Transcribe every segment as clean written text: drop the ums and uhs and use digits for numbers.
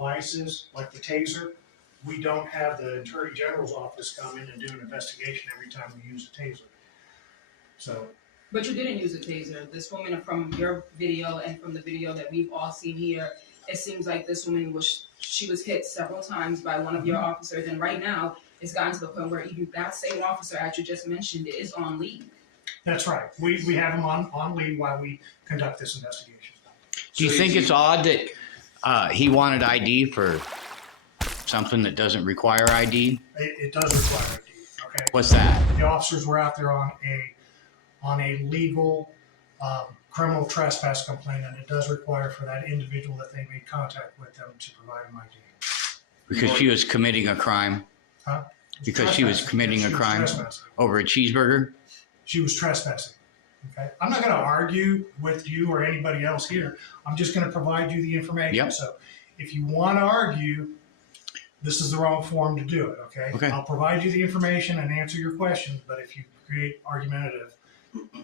devices like the taser, we don't have the Attorney General's office come in and do an investigation every time we use a taser. So. But you didn't use a taser. This woman, from your video and from the video that we've all seen here, it seems like this woman she was hit several times by one of your officers, and right now it's gotten to the point where even that same officer, as you just mentioned, is on leave. That's right. We have him on leave while we conduct this investigation. Do you think it's odd that he wanted ID for something that doesn't require ID? It does require ID. Okay. What's that? The officers were out there on a legal criminal trespass complaint, and it does require for that individual that they made contact with them to provide an ID. Because she was committing a crime? Huh? Because she was committing a crime over a cheeseburger? She was trespassing. Okay. I'm not going to argue with you or anybody else here. I'm just going to provide you the information. Yep. So if you want to argue, this is the wrong forum to do it. Okay. I'll provide you the information and answer your questions, but if you create argumentative,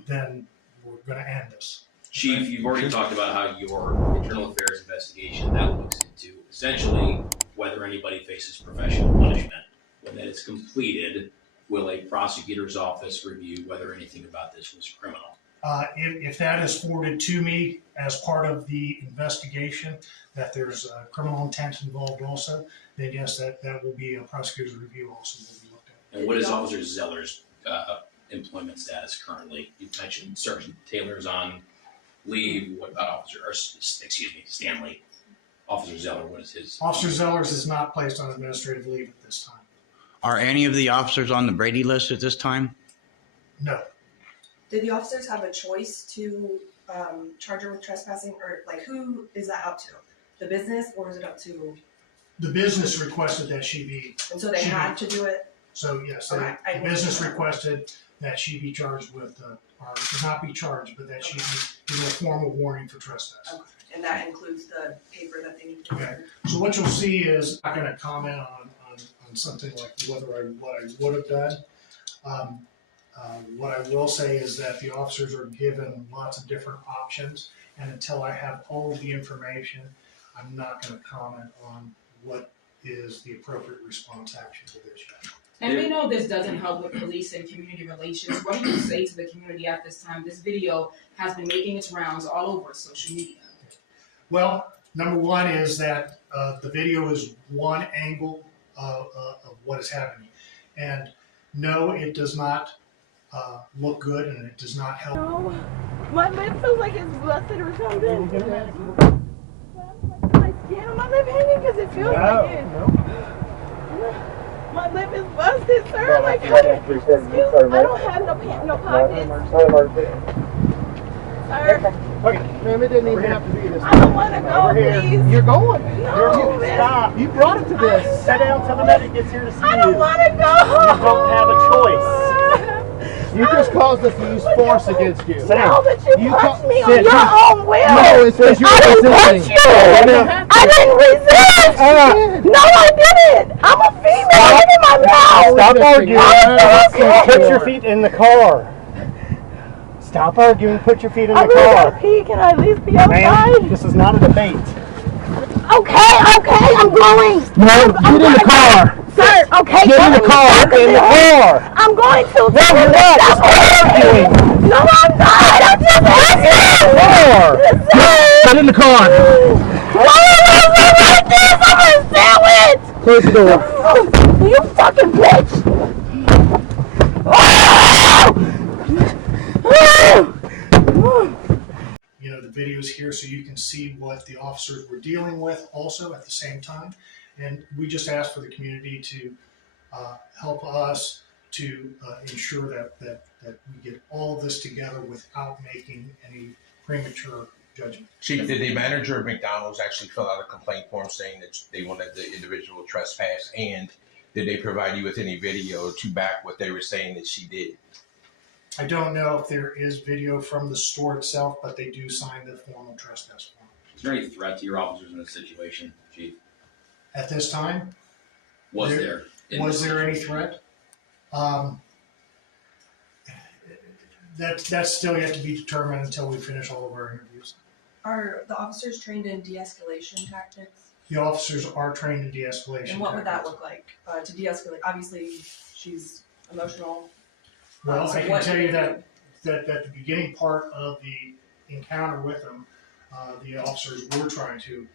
then we're going to end this. Chief, you've already talked about how your internal affairs investigation that looks into essentially whether anybody faces professional punishment. When that is completed, will a prosecutor's office review whether anything about this was criminal? If that is forwarded to me as part of the investigation, that there's criminal intent involved also, then yes, that will be a prosecutor's review also will be looked at. And what is Officer Zeller's employment status currently? You mentioned Sergeant Taylor's on leave. What about Stanley? Officer Zeller, what is his? Officer Zeller's is not placed on administrative leave at this time. Are any of the officers on the Brady list at this time? No. Did the officers have a choice to charge her with trespassing, or like who is that up to? The business, or is it up to? The business requested that she be. And so they had to do it? So yes, okay, the business requested that she be charged with, or not be charged, but that she be given a formal warning for trespass. Okay. And that includes the paper that they need to do. Okay. So what you'll see is, I'm not going to comment on something like what I would have done. What I will say is that the officers are given lots of different options, and until I have all of the information, I'm not going to comment on what is the appropriate response action to this yet. And we know this doesn't help with police and community relations. What do you say to the community at this time? This video has been making its rounds all over social media. Well, number one is that the video is one angle of what is happening. And no, it does not look good, and it does not help. No, my lip feels like it's busted or something. My skin on my lip hanging because it feels like it. My lip is busted, sir. Like, excuse me, I don't have no pockets. Sir. Okay, ma'am, it didn't even have to be this. I don't want to go, please. You're going. No, man. Stop. You brought it to this. Sit down till the medic gets here to see you. I don't want to go. You don't have a choice. You just caused us to use force against you. Sit down. No, but you punched me on sit. your own will. No, it's because you were resisting. I didn't resist. No, I didn't. I'm a female. Look at my mouth. Stop arguing. Okay. Put your feet in the car. Stop arguing. Put your feet in the I really car. gotta pee. Can I at least be outside? Ma'am, this is not a debate. Okay, I'm going. No, get in the car. Sir, okay. Get in the car. In the car. I'm going to. No, you're not. Stop arguing. No, I'm not. I'm just asking. Get in the car. Why am I like this? I'm a sandwich. Close the door. You fucking bitch. You know, the video's here so you can see what the officers were dealing with also at the same time. And we just ask for the community to help us to ensure that we get all of this together without making any premature judgment. Chief, did the manager of McDonald's actually fill out a complaint form saying that they wanted the individual trespass? And did they provide you with any video to back what they were saying that she did? I don't know if there is video from the store itself, but they do sign the formal trespass form. Is there any threat to your officers in this situation, Chief? At this time? Was there any threat? That's still yet to be determined until we finish all of our interviews. Are the officers trained in de-escalation tactics? The officers are trained in de-escalation. And what would that tactics. look like to de-escalate? Obviously, she's emotional. Well, So I can what tell do you they that the beginning part of the encounter with them, the officers were trying to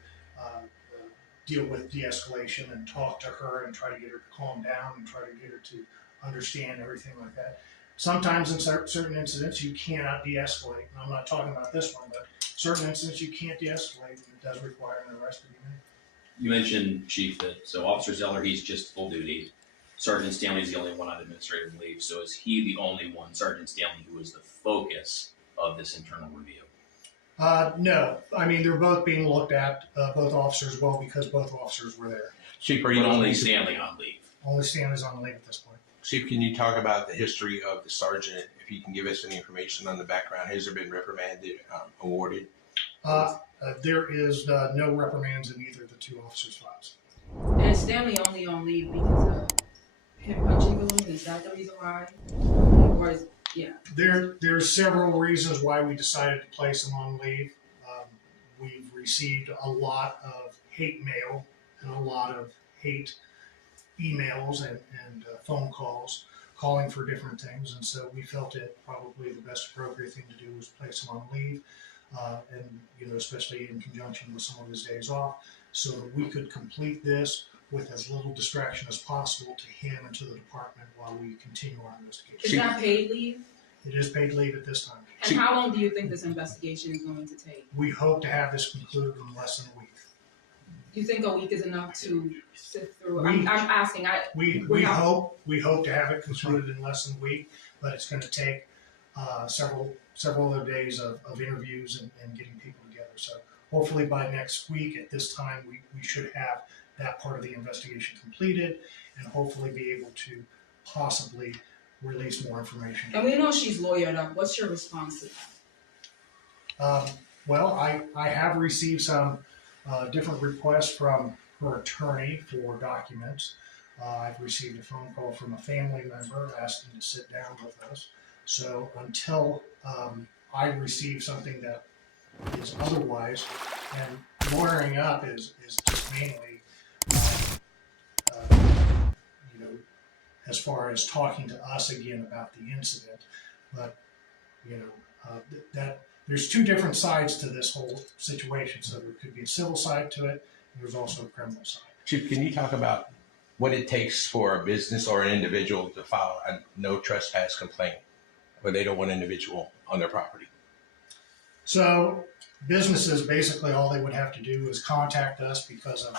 deal with de-escalation and talk to her and try to get her to calm down and try to get her to understand everything like that. Sometimes in certain incidents you cannot de-escalate. And I'm not talking about this one, but certain incidents you can't de-escalate, and it does require an arrest to be made. You mentioned, Chief, that so Officer Zeller, he's just full duty. Sergeant Stanley's the only one on administrative leave. So is he the only one, Sergeant Stanley, who is the focus of this internal review? No, I mean, they're both being looked at, both officers will, because both officers were there. Chief, are But you only Stanley on leave? Only Stanley's on leave at this point. Chief, can you talk about the history of the sergeant? If you can give us any information on the background, has there been reprimanded, awarded? There is no reprimands in either of the two officers' files. And is Stanley only on leave because of him punching balloon? Is that the reason why? Or is, yeah. There's several reasons why we decided to place him on leave. We've received a lot of hate mail and a lot of hate emails and phone calls calling for different things, and so we felt it probably the best appropriate thing to do was place him on leave, and especially in conjunction with some of his days off, so that we could complete this with as little distraction as possible to him and to the department while we continue our investigation. Is that paid leave? It is paid leave at this time. And how long do you think this investigation is going to take? We hope to have this concluded in less than a week. Do you think a week is enough to sift through? We- I'm asking. We hope to have it concluded in less than a week, but it's going to take several other days of interviews and getting people together. So hopefully by next week at this time we should have that part of the investigation completed and hopefully be able to possibly release more information. And we know she's lawyered up. What's your response to that? Well, I have received some different requests from her attorney for documents. I've received a phone call from a family member asking to sit down with us. So until I receive something that is otherwise, and lawyering up is just mainly, as far as talking to us again about the incident. But that there's two different sides to this whole situation. So there could be a civil side to it, and there's also a criminal side. Chief, can you talk about what it takes for a business or an individual to file a no trespass complaint where they don't want an individual on their property? So businesses, basically all they would have to do is contact us because of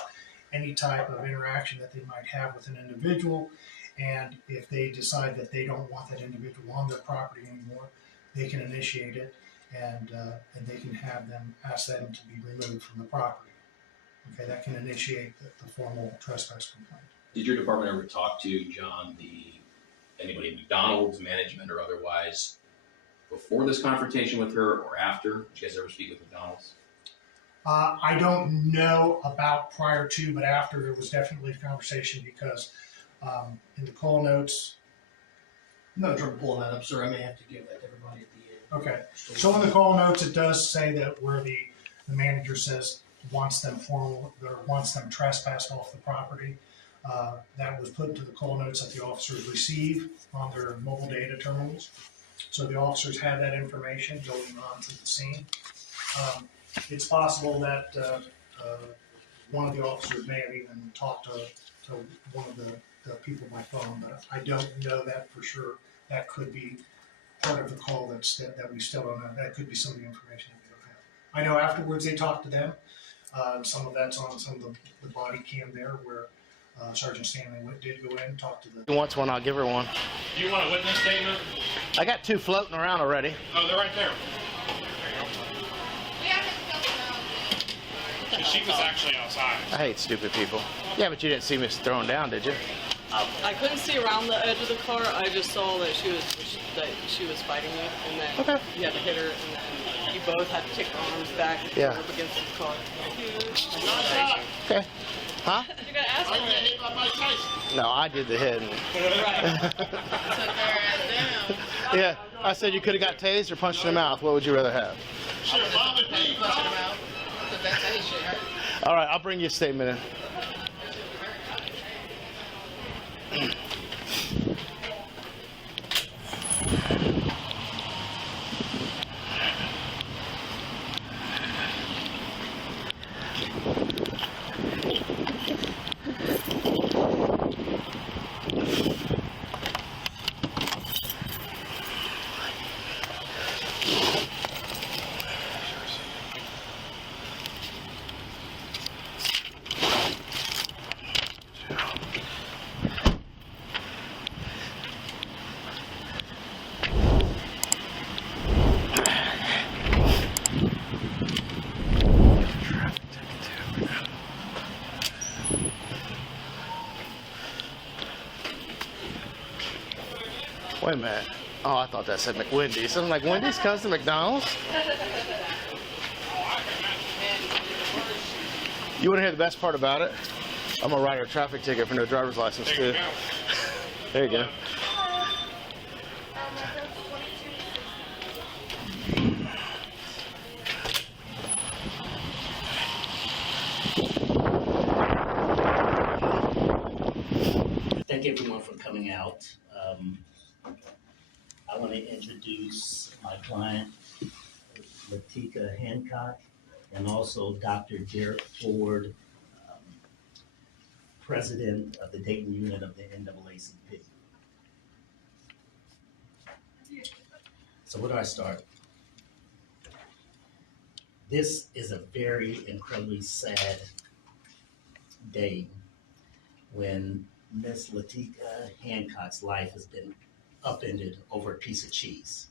any type of interaction that they might have with an individual. And if they decide that they don't want that individual on their property anymore, they can initiate it and they can ask them to be removed from the property. Okay, that can initiate the formal trespass complaint. Did your department ever talk to, John, anybody at McDonald's, management or otherwise, before this confrontation with her or after? Did you guys ever speak with McDonald's? I don't know about prior to, but after there was definitely a conversation because in the call notes. I'm not trying to pull that up, sir. I may have to give that to everybody at the end. Okay, so in the call notes it does say that where the manager says wants them trespassed off the property. That was put into the call notes that the officers receive on their mobile data terminals. So the officers had that information going on to the scene. It's possible that one of the officers may have even talked to one of the people by phone, but I don't know that for sure. That could be part of the call that we still don't know. That could be some of the information that we don't have. I know afterwards they talked to them. Some of that's on some of the body cam there where Sergeant Stanley did go in and talk to the. Who wants one? I'll give her one. Do you want a witness statement? I got two floating around already. Oh, they're right there. She was actually outside. I hate stupid people. Yeah, but you didn't see me thrown down, did you? I couldn't see around the edge of the car. I just saw that she was fighting you, and then you had to hit her, and then you both had to take your arms back and up against the car. Okay. Huh? You gotta ask I her. got hit by Mike Tyson. No, I did the hitting. Right. Yeah, I said you could have got tased or punched in the mouth. What would you rather have? Sure, Bob and me. All right, I'll bring you a statement in. Wait a minute. Oh, I thought that said McWendy's. I'm like, Wendy's comes to McDonald's? You want to hear the best part about it? I'm going to write her a traffic ticket for no driver's license, too. There you go. Thank everyone for coming out. I want to introduce my client, Latika Hancock, and also Dr. Derek Ford, president of the Dayton unit of the NAACP. So where do I start? This is a very incredibly sad day when Miss Latika Hancock's life has been upended over a piece of cheese.